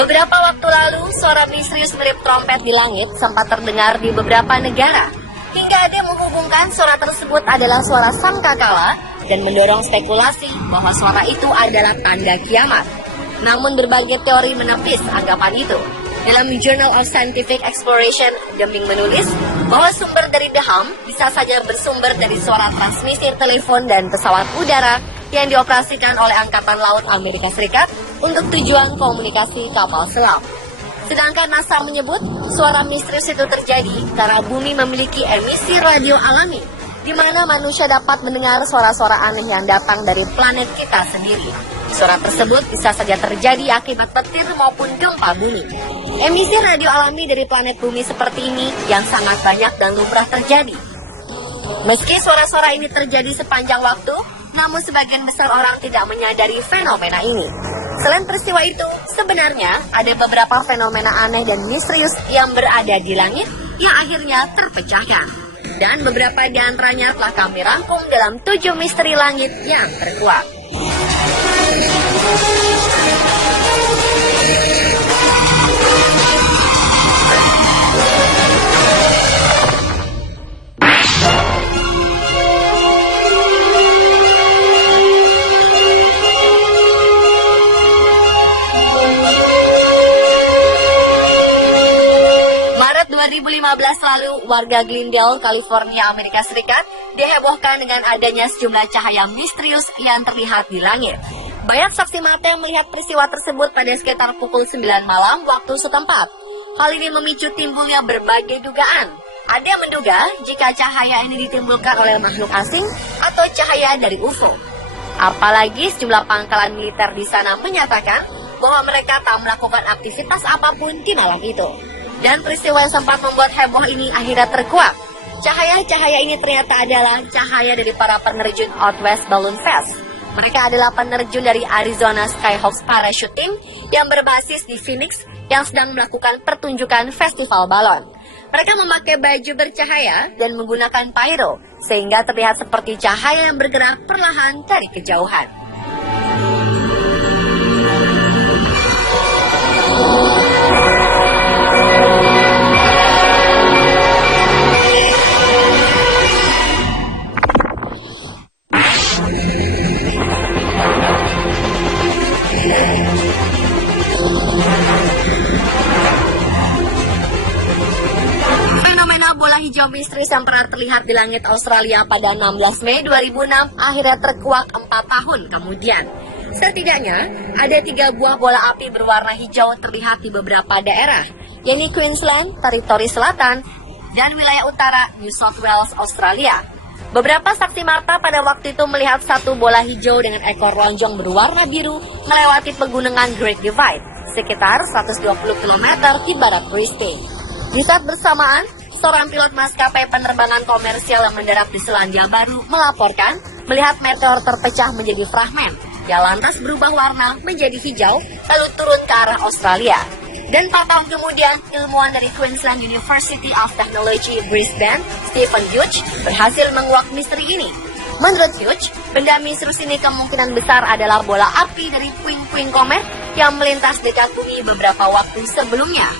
Beberapa waktu lalu, suara misterius mirip trompet di langit sempat terdengar di beberapa negara. Hingga ada yang menghubungkan suara tersebut adalah suara sangkakala dan mendorong spekulasi bahwa suara itu adalah tanda kiamat. Namun berbagai teori menepis anggapan itu. Dalam Journal of Scientific Exploration, Deming menulis bahwa sumber dari The Hum bisa saja bersumber dari suara transmisi telepon dan pesawat udara yang dioperasikan oleh Angkatan Laut Amerika Serikat untuk tujuan komunikasi kapal selam. Sedangkan NASA menyebut suara misterius itu terjadi karena bumi memiliki emisi radio alami, di mana manusia dapat mendengar suara-suara aneh yang datang dari planet kita sendiri. Suara tersebut bisa saja terjadi akibat petir maupun gempa bumi. Emisi radio alami dari planet bumi seperti ini yang sangat banyak dan lumrah terjadi. Meski suara-suara ini terjadi sepanjang waktu, namun sebagian besar orang tidak menyadari fenomena ini. Selain peristiwa itu, sebenarnya ada beberapa fenomena aneh dan misterius yang berada di langit yang akhirnya terpecahkan. Dan beberapa di antaranya telah kami rangkum dalam 7 misteri langit yang terkuat. Maret 2015 lalu, warga Glendale, California, Amerika Serikat dihebohkan dengan adanya sejumlah cahaya misterius yang terlihat di langit. Banyak saksi mata yang melihat peristiwa tersebut pada sekitar pukul 9 malam waktu setempat. Hal ini memicu timbulnya berbagai dugaan. Ada yang menduga jika cahaya ini ditimbulkan oleh makhluk asing atau cahaya dari UFO. Apalagi sejumlah pangkalan militer di sana menyatakan bahwa mereka tak melakukan aktivitas apapun di malam itu. Dan peristiwa yang sempat membuat heboh ini akhirnya terkuak. Cahaya-cahaya ini ternyata adalah cahaya dari para penerjun Outwest Balloon Fest. Mereka adalah penerjun dari Arizona Skyhawks Parachute Team yang berbasis di Phoenix yang sedang melakukan pertunjukan festival balon. Mereka memakai baju bercahaya dan menggunakan pyro, sehingga terlihat seperti cahaya yang bergerak perlahan dari kejauhan. Fenomena bola hijau misterius yang pernah terlihat di langit Australia pada 16 Mei 2006 akhirnya terkuak 4 tahun kemudian. Setidaknya, ada 3 buah bola api berwarna hijau terlihat di beberapa daerah, yaitu Queensland, Territory Selatan, dan wilayah utara New South Wales, Australia. Beberapa saksi mata pada waktu itu melihat satu bola hijau dengan ekor lonjong berwarna biru melewati pegunungan Great Divide, sekitar 120 km di barat Brisbane. Di saat bersamaan, seorang pilot maskapai penerbangan komersial yang mendarat di Selandia Baru melaporkan melihat meteor terpecah menjadi fragmen yang lantas berubah warna menjadi hijau lalu turun ke arah Australia. Dan 4 tahun kemudian, ilmuwan dari Queensland University of Technology Brisbane, Stephen Hughes, berhasil menguak misteri ini. Menurut Hughes, benda misterius ini kemungkinan besar adalah bola api dari puing-puing komet yang melintas dekat bumi beberapa waktu sebelumnya.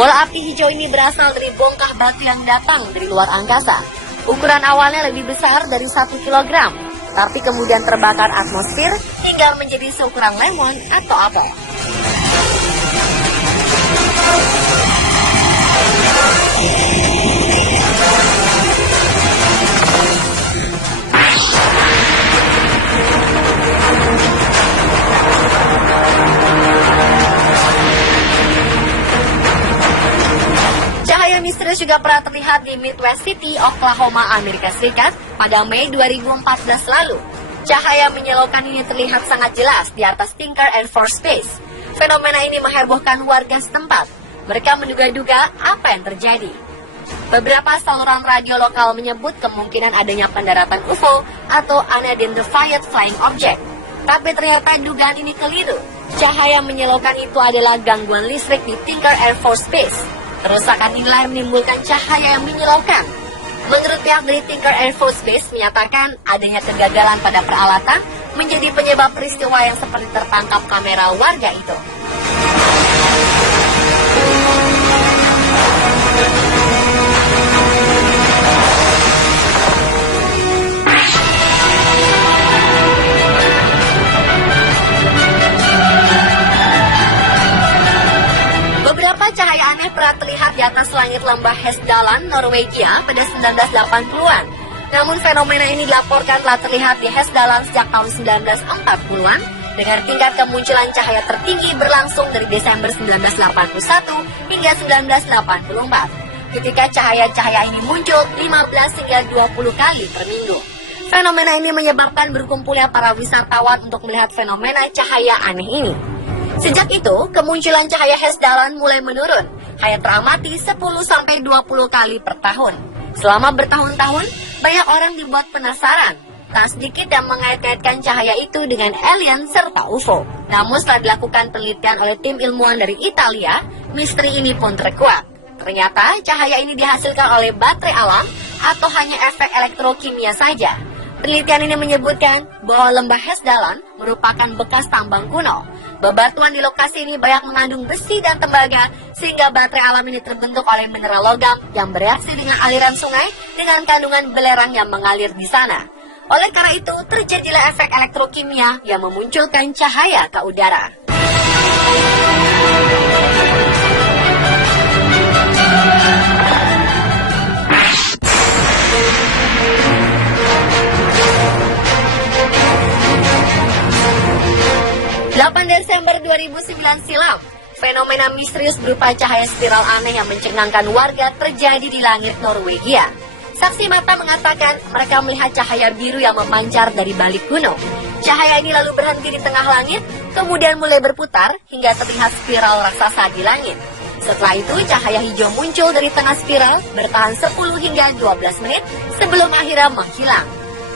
Bola api hijau ini berasal dari bongkah batu yang datang dari luar angkasa. Ukuran awalnya lebih besar dari 1 kg, tapi kemudian terbakar atmosfer hingga menjadi seukuran lemon atau apel. Cahaya misterius juga pernah terlihat di Midwest City, Oklahoma, Amerika Serikat pada Mei 2014 lalu. Cahaya menyilaukan ini terlihat sangat jelas di atas Tinker Air Force Base. Fenomena ini menghebohkan warga setempat. Mereka menduga-duga apa yang terjadi. Beberapa saluran radio lokal menyebut kemungkinan adanya pendaratan UFO atau Unidentified Flying Object. Tapi ternyata dugaan ini keliru. Cahaya menyilaukan itu adalah gangguan listrik di Tinker Air Force Base. Kerusakan inilah yang menimbulkan cahaya yang menyilaukan. Menurut pihak dari Tinker Air Force Base menyatakan adanya kegagalan pada peralatan menjadi penyebab peristiwa yang seperti tertangkap kamera warga itu. Beberapa cahaya aneh pernah terlihat di atas langit lembah Hesdallen, Norwegia pada 1980-an. Namun fenomena ini dilaporkan telah terlihat di Hesdallen sejak tahun 1940-an dengan tingkat kemunculan cahaya tertinggi berlangsung dari Desember 1981 hingga 1984. Ketika cahaya-cahaya ini muncul 15 hingga 20 kali per minggu. Fenomena ini menyebabkan berkumpulnya para wisatawan untuk melihat fenomena cahaya aneh ini. Sejak itu, kemunculan cahaya Hesdallen mulai menurun, hanya teramati 10-20 kali per tahun. Selama bertahun-tahun, banyak orang dibuat penasaran. Tak sedikit yang mengait-ngaitkan cahaya itu dengan alien serta UFO. Namun setelah dilakukan penelitian oleh tim ilmuwan dari Italia, misteri ini pun terkuak. Ternyata cahaya ini dihasilkan oleh baterai alam atau hanya efek elektrokimia saja. Penelitian ini menyebutkan bahwa lembah Hesdallen merupakan bekas tambang kuno. Bebatuan di lokasi ini banyak mengandung besi dan tembaga, sehingga baterai alam ini terbentuk oleh mineral logam yang bereaksi dengan aliran sungai dengan kandungan belerang yang mengalir di sana. Oleh karena itu, terjadilah efek elektrokimia yang memunculkan cahaya ke udara. Desember 2009 silam, fenomena misterius berupa cahaya spiral aneh yang mencengangkan warga terjadi di langit Norwegia. Saksi mata mengatakan mereka melihat cahaya biru yang memancar dari balik gunung. Cahaya ini lalu berhenti di tengah langit, kemudian mulai berputar hingga terlihat spiral raksasa di langit. Setelah itu, cahaya hijau muncul dari tengah spiral, bertahan 10 hingga 12 menit sebelum akhirnya menghilang.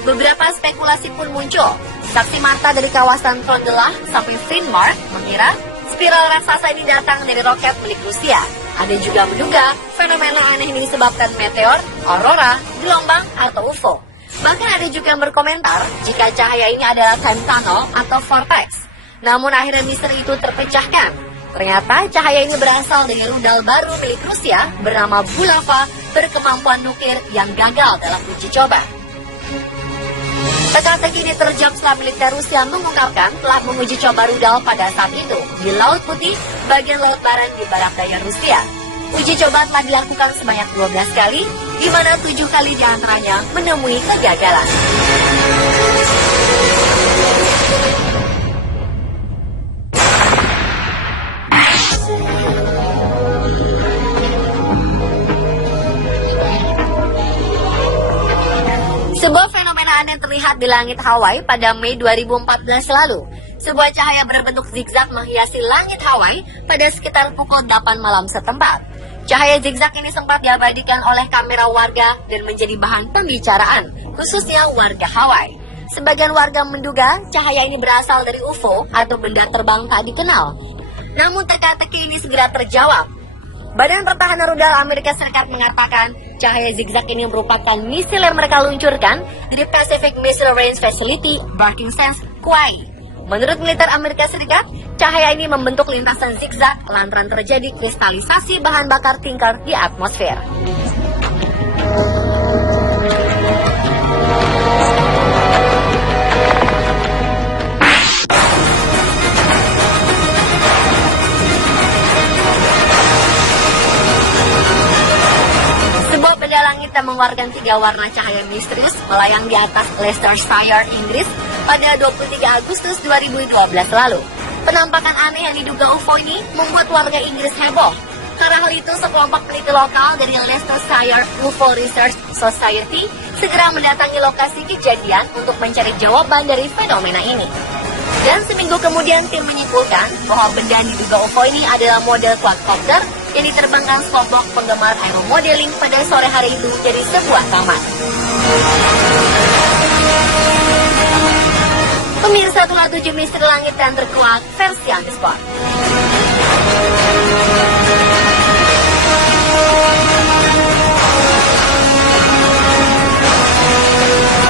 Beberapa spekulasi pun muncul. Saksi mata dari kawasan Trøndelag sampai Finnmark mengira spiral raksasa ini datang dari roket milik Rusia. Ada juga menduga fenomena aneh ini disebabkan meteor, aurora, gelombang, atau UFO. Bahkan ada juga yang berkomentar jika cahaya ini adalah time tunnel atau vortex. Namun akhirnya misteri itu terpecahkan. Ternyata cahaya ini berasal dari rudal baru milik Rusia bernama Bulava berkemampuan nuklir yang gagal dalam uji coba. Teka-teki ini terjawab setelah militer Rusia mengungkapkan telah menguji coba rudal pada saat itu di Laut Putih, bagian Laut Barat di barat daya Rusia. Uji coba telah dilakukan sebanyak 12 kali, di mana 7 kali diantaranya menemui kegagalan. Sebuah fenomena aneh terlihat di langit Hawaii pada Mei 2014 lalu. Sebuah cahaya berbentuk zigzag menghiasi langit Hawaii pada sekitar pukul 8 malam setempat. Cahaya zigzag ini sempat diabadikan oleh kamera warga dan menjadi bahan pembicaraan, khususnya warga Hawaii. Sebagian warga menduga cahaya ini berasal dari UFO atau benda terbang tak dikenal. Namun teka-teki ini segera terjawab. Badan Pertahanan Rudal Amerika Serikat mengatakan cahaya zigzag ini merupakan misil yang mereka luncurkan dari Pacific Missile Range Facility, Barking Sands, Kauai. Menurut militer Amerika Serikat, cahaya ini membentuk lintasan zigzag lantaran terjadi kristalisasi bahan bakar tinker di atmosfer. Benda langit yang mengeluarkan 3 warna cahaya misterius melayang di atas Leicestershire, Inggris pada 23 Agustus 2012 lalu. Penampakan aneh yang diduga UFO ini membuat warga Inggris heboh. Karena hal itu, sekelompok peneliti lokal dari Leicestershire UFO Research Society segera mendatangi lokasi kejadian untuk mencari jawaban dari fenomena ini. Dan seminggu kemudian tim menyimpulkan bahwa benda yang diduga UFO ini adalah model quadcopter yang diterbangkan sekelompok penggemar aeromodeling pada sore hari itu dari sebuah taman. Pemirsa, itulah 7 misteri langit yang terkuak versi Unspot.